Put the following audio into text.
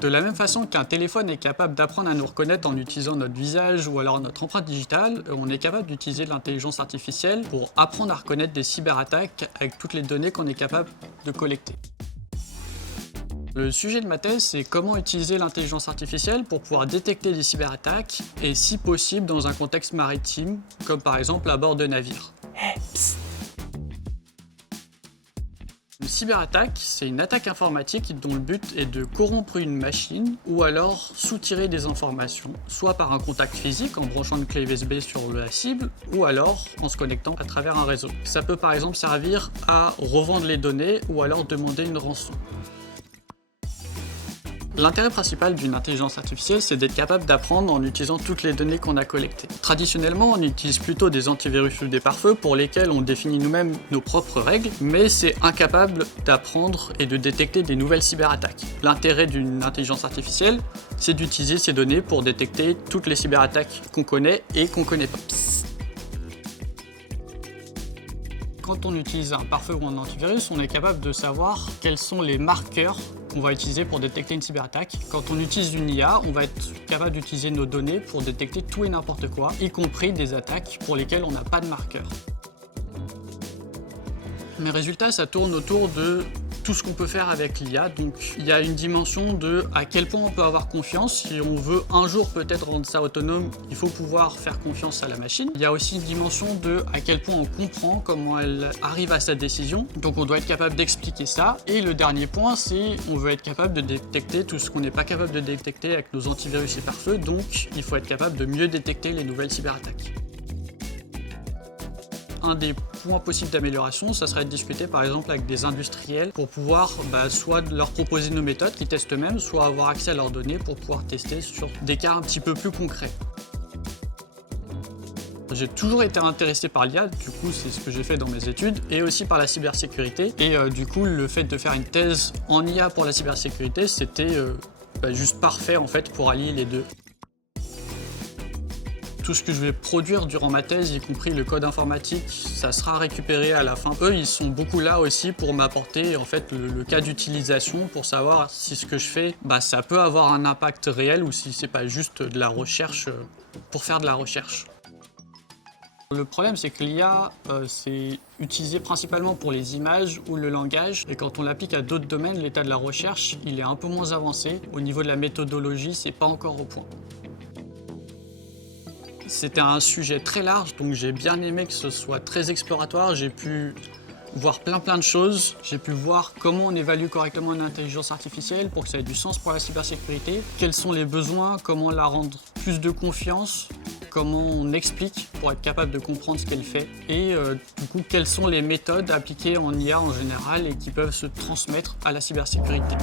De la même façon qu'un téléphone est capable d'apprendre à nous reconnaître en utilisant notre visage ou alors notre empreinte digitale, on est capable d'utiliser l'intelligence artificielle pour apprendre à reconnaître des cyberattaques avec toutes les données qu'on est capable de collecter. Le sujet de ma thèse, c'est comment utiliser l'intelligence artificielle pour pouvoir détecter des cyberattaques et si possible dans un contexte maritime, comme par exemple à bord de navires. Une cyberattaque, c'est une attaque informatique dont le but est de corrompre une machine ou alors soutirer des informations, soit par un contact physique en branchant une clé USB sur la cible ou alors en se connectant à travers un réseau. Ça peut par exemple servir à revendre les données ou alors demander une rançon. L'intérêt principal d'une intelligence artificielle, c'est d'être capable d'apprendre en utilisant toutes les données qu'on a collectées. Traditionnellement, on utilise plutôt des antivirus ou des pare-feux pour lesquels on définit nous-mêmes nos propres règles, mais c'est incapable d'apprendre et de détecter des nouvelles cyberattaques. L'intérêt d'une intelligence artificielle, c'est d'utiliser ces données pour détecter toutes les cyberattaques qu'on connaît et qu'on connaît pas. Quand on utilise un pare-feu ou un antivirus, on est capable de savoir quels sont les marqueurs qu'on va utiliser pour détecter une cyberattaque. Quand on utilise une IA, on va être capable d'utiliser nos données pour détecter tout et n'importe quoi, y compris des attaques pour lesquelles on n'a pas de marqueur. Mes résultats, ça tourne autour de tout ce qu'on peut faire avec l'IA. Donc il y a une dimension de à quel point on peut avoir confiance. Si on veut un jour peut-être rendre ça autonome, il faut pouvoir faire confiance à la machine. Il y a aussi une dimension de à quel point on comprend comment elle arrive à sa décision. Donc on doit être capable d'expliquer ça. Et le dernier point, c'est on veut être capable de détecter tout ce qu'on n'est pas capable de détecter avec nos antivirus et pare-feu. Donc il faut être capable de mieux détecter les nouvelles cyberattaques. Un des points possibles d'amélioration, ça serait de discuter par exemple avec des industriels pour pouvoir soit leur proposer nos méthodes qu'ils testent eux-mêmes, soit avoir accès à leurs données pour pouvoir tester sur des cas un petit peu plus concrets. J'ai toujours été intéressé par l'IA, du coup c'est ce que j'ai fait dans mes études, et aussi par la cybersécurité. Et du coup le fait de faire une thèse en IA pour la cybersécurité, c'était juste parfait en fait pour allier les deux. Tout ce que je vais produire durant ma thèse, y compris le code informatique, ça sera récupéré à la fin. Eux, ils sont beaucoup là aussi pour m'apporter en fait le cas d'utilisation pour savoir si ce que je fais, ça peut avoir un impact réel ou si c'est pas juste de la recherche pour faire de la recherche. Le problème, c'est que l'IA, c'est utilisé principalement pour les images ou le langage. Et quand on l'applique à d'autres domaines, l'état de la recherche, il est un peu moins avancé. Au niveau de la méthodologie, c'est pas encore au point. C'était un sujet très large, donc j'ai bien aimé que ce soit très exploratoire. J'ai pu voir plein de choses. J'ai pu voir comment on évalue correctement une intelligence artificielle pour que ça ait du sens pour la cybersécurité. Quels sont les besoins, comment la rendre plus de confiance, comment on explique pour être capable de comprendre ce qu'elle fait. Et du coup, quelles sont les méthodes appliquées en IA en général et qui peuvent se transmettre à la cybersécurité.